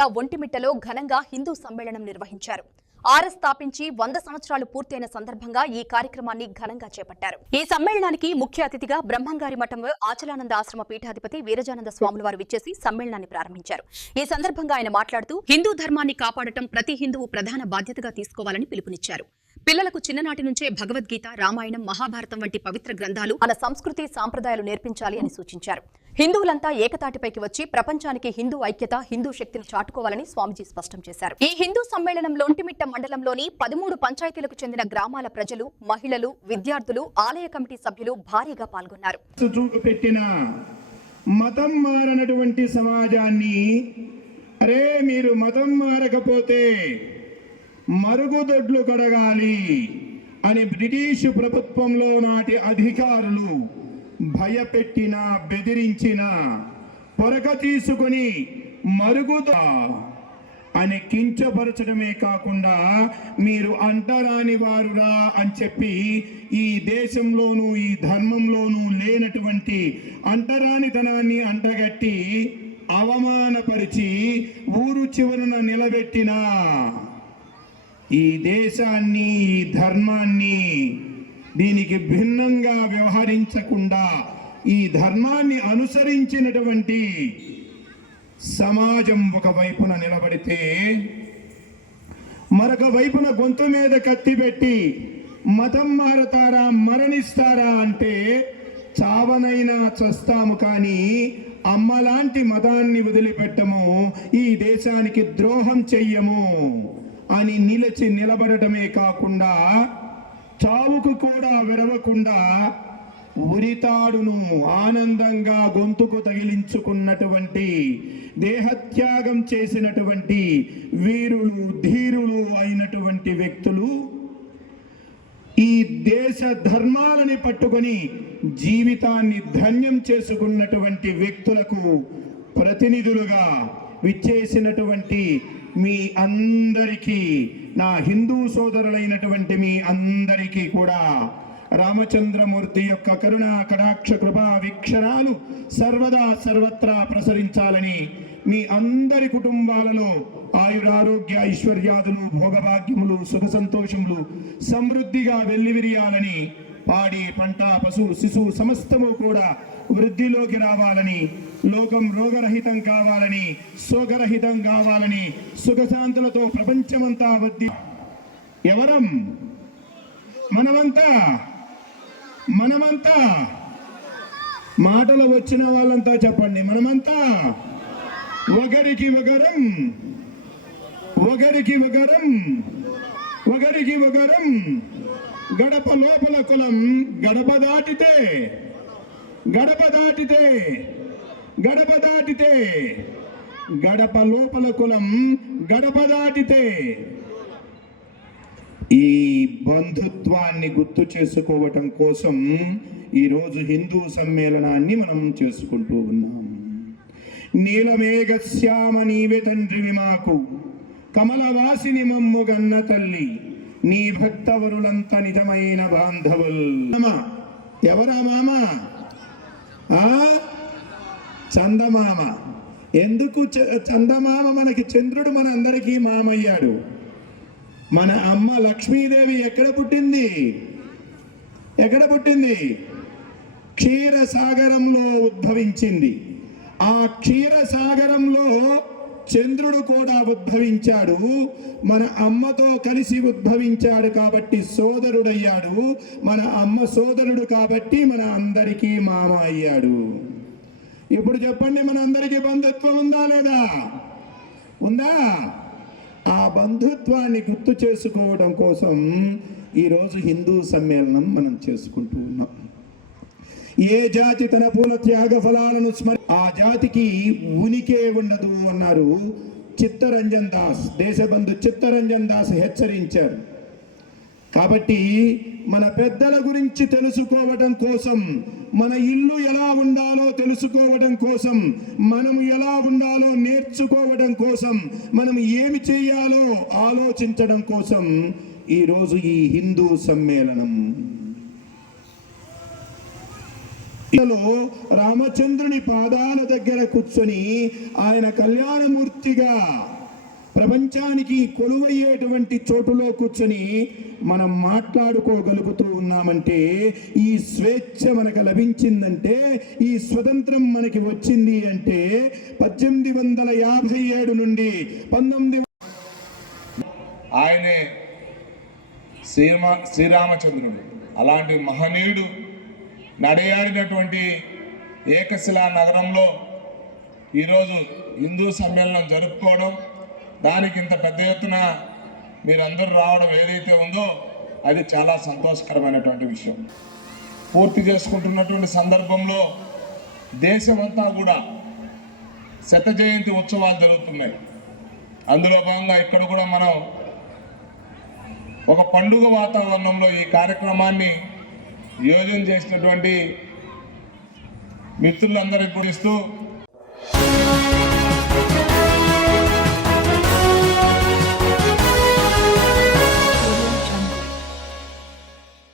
జిల్లా ఒంటిమిట్టలో ఘనంగా హిందూ సమ్మేళనం నిర్వహించారు. ఆర్ఎస్ స్థాపించి 100 సంవత్సరాలు పూర్తయిన సందర్భంగా ఈ కార్యక్రమాన్ని ఘనంగా చేపట్టారు. ఈ సమ్మేళనానికి ముఖ్య అతిథిగా బ్రహ్మంగారి మఠం ఆచలానంద ఆశ్రమ పీఠాధిపతి వీరజానంద స్వాముల వారు విచ్చేసి సమ్మేళనాన్ని ప్రారంభించారు. ఈ సందర్భంగా ఆయన మాట్లాడుతూ హిందూ ధర్మాన్ని కాపాడటం ప్రతి హిందువు ప్రధాన బాధ్యతగా తీసుకోవాలని పిలుపునిచ్చారు. పిల్లలకు చిన్ననాటి నుంచే భగవద్గీత, రామాయణం, మహాభారతం వంటి పవిత్ర గ్రంథాలు మన సంస్కృతి సాంప్రదాయాలు నేర్పించాలి అని సూచించారు. హిందువులంతా ఏకతాటిపైకి వచ్చి ప్రపంచానికి హిందూ ఐక్యత, హిందూ శక్తిని చాటుకోవాలని స్వామీజీ స్పష్టం చేశారు. ఈ హిందూ సమ్మేళనంలో ఒంటిమిట్ట మండలంలోని 13 పంచాయతీలకు చెందిన గ్రామాల ప్రజలు, మహిళలు, విద్యార్థులు, ఆలయ కమిటీ సభ్యులు భారీగా పాల్గొన్నారు. మతం మారనటువంటి సమాజాన్ని అరే మీరు మతం మారకపోతే మరుగుదొడ్లు కడగాలి అని బ్రిటిష్ ప్రభుత్వంలో నాటి అధికారులు భయపెట్టిన, బెదిరించిన, పొరక తీసుకొని మరుగుదా అని కించపరచడమే కాకుండా మీరు అంటరాని వారురా అని చెప్పి ఈ దేశంలోనూ ఈ ధర్మంలోనూ లేనటువంటి అంటరానితనాన్ని అంటగట్టి అవమానపరిచి ఊరు చివరన నిలబెట్టిన ఈ దేశాన్ని, ఈ ధర్మాన్ని దీనికి భిన్నంగా వ్యవహరించకుండా ఈ ధర్మాన్ని అనుసరించినటువంటి సమాజం ఒకవైపున నిలబడితే మరొక వైపున గొంతు మీద కత్తి పెట్టి మతం మారతారా, మరణిస్తారా అంటే చావనైనా చస్తాము కానీ అమ్మలాంటి మతాన్ని వదిలిపెట్టము, ఈ దేశానికి ద్రోహం చెయ్యము అని నిలబడటమే కాకుండా చావుకు కూడా వెరవకుండా ఉరితాడును ఆనందంగా గొంతుకు తగిలించుకున్నటువంటి, దేహత్యాగం చేసినటువంటి వీరులు, ధీరులు అయినటువంటి వ్యక్తులు ఈ దేశ ధర్మాలని పట్టుకొని జీవితాన్ని ధన్యం చేసుకున్నటువంటి వ్యక్తులకు ప్రతినిధులుగా విచ్చేసినటువంటి మీ అందరికీ, నా హిందూ సోదరులైనటువంటి మీ అందరికీ కూడా రామచంద్రమూర్తి యొక్క కరుణా కటాక్ష కృపా వీక్షణాలు సర్వదా సర్వత్రా ప్రసరించాలని, మీ అందరి కుటుంబాలలో ఆయురారోగ్య ఐశ్వర్యాదులు, భోగభాగ్యములు, సుఖ సంతోషములు సమృద్ధిగా వెల్లివిరియాలని, పాడి పంట పశు శిశువు సమస్తము కూడా వృద్ధిలోకి రావాలని, లోకం రోగరహితం కావాలని, శోకరహితం కావాలని, సుఖశాంతులతో ప్రపంచమంతా వద్ది. ఎవరం? మనమంతా మాటలు వచ్చిన వాళ్ళంతా చెప్పండి. మనమంతా ఒకరికి ఒకరం గడప లోపల కులం గడప దాటితే గడప లోపల కులం గడప దాటితే ఈ బంధుత్వాన్ని గుర్తు చేసుకోవటం కోసం ఈరోజు హిందూ సమ్మేళనాన్ని మనం చేసుకుంటూ ఉన్నాం. నీలమేఘశ్యామ నీవే తండ్రివి మాకు, కమలవాసిని మమ్ము గన్న తల్లి, నీ భక్తవరులంత నిజమైన బాంధవుల్. ఎవరా మామ? చందమామ. ఎందుకు చందమామ? మనకి చంద్రుడు మన అందరికీ మామయ్యాడు. మన అమ్మ లక్ష్మీదేవి ఎక్కడ పుట్టింది? క్షీరసాగరంలో ఉద్భవించింది. ఆ క్షీరసాగరంలో చంద్రుడు కూడా ఉద్భవించాడు. మన అమ్మతో కలిసి ఉద్భవించాడు కాబట్టి సోదరుడయ్యాడు. మన అమ్మ సోదరుడు కాబట్టి మన అందరికీ మామ అయ్యాడు. ఇప్పుడు చెప్పండి, మన అందరికీ బంధుత్వం ఉందా లేదా? ఉందా? ఆ బంధుత్వాన్ని గుర్తు చేసుకోవడం కోసం ఈరోజు హిందూ సమ్మేళనం మనం చేసుకుంటూ ఉన్నాం. ఏ జాతి తన పూల త్యాగ ఫలాలను ఆ జాతికి ఉనికే ఉండదు అన్నారు చిత్తరంజన్ దాస్, దేశబంధు చిత్తరంజన్ దాస్ హెచ్చరించారు. కాబట్టి మన పెద్దల గురించి తెలుసుకోవడం కోసం, మన ఇల్లు ఎలా ఉండాలో తెలుసుకోవడం కోసం, మనం ఎలా ఉండాలో నేర్చుకోవడం కోసం, మనం ఏమి చేయాలో ఆలోచించడం కోసం ఈరోజు ఈ హిందూ సమ్మేళనం. ఇందులో రామచంద్రుని పాదాల దగ్గర కూర్చొని ఆయన కళ్యాణమూర్తిగా ప్రపంచానికి కొలువయ్యేటువంటి చోటులో కూర్చొని మనం మాట్లాడుకోగలుగుతూ ఉన్నామంటే ఈ స్వేచ్ఛ మనకు లభించిందంటే ఈ స్వతంత్రం మనకి వచ్చింది అంటే 1857 నుండి 19 ఆయనే శ్రీరామచంద్రుడు. అలాంటి మహనీయుడు నడయాడినటువంటి ఏకశిలా నగరంలో ఈరోజు హిందూ సమ్మేళనం జరుపుకోవడం, దానికి ఇంత పెద్ద ఎత్తున మీరందరూ రావడం ఏదైతే ఉందో అది చాలా సంతోషకరమైనటువంటి విషయం. పూర్తి చేసుకుంటున్నటువంటి సందర్భంలో దేశమంతా కూడా శత జయంతి ఉత్సవాలు జరుగుతున్నాయి. అందులో భాగంగా ఇక్కడ కూడా మనం ఒక పండుగ వాతావరణంలో ఈ కార్యక్రమాన్ని యోజన చేసినటువంటి మిత్రులందరికీ కూడా ఇస్తూ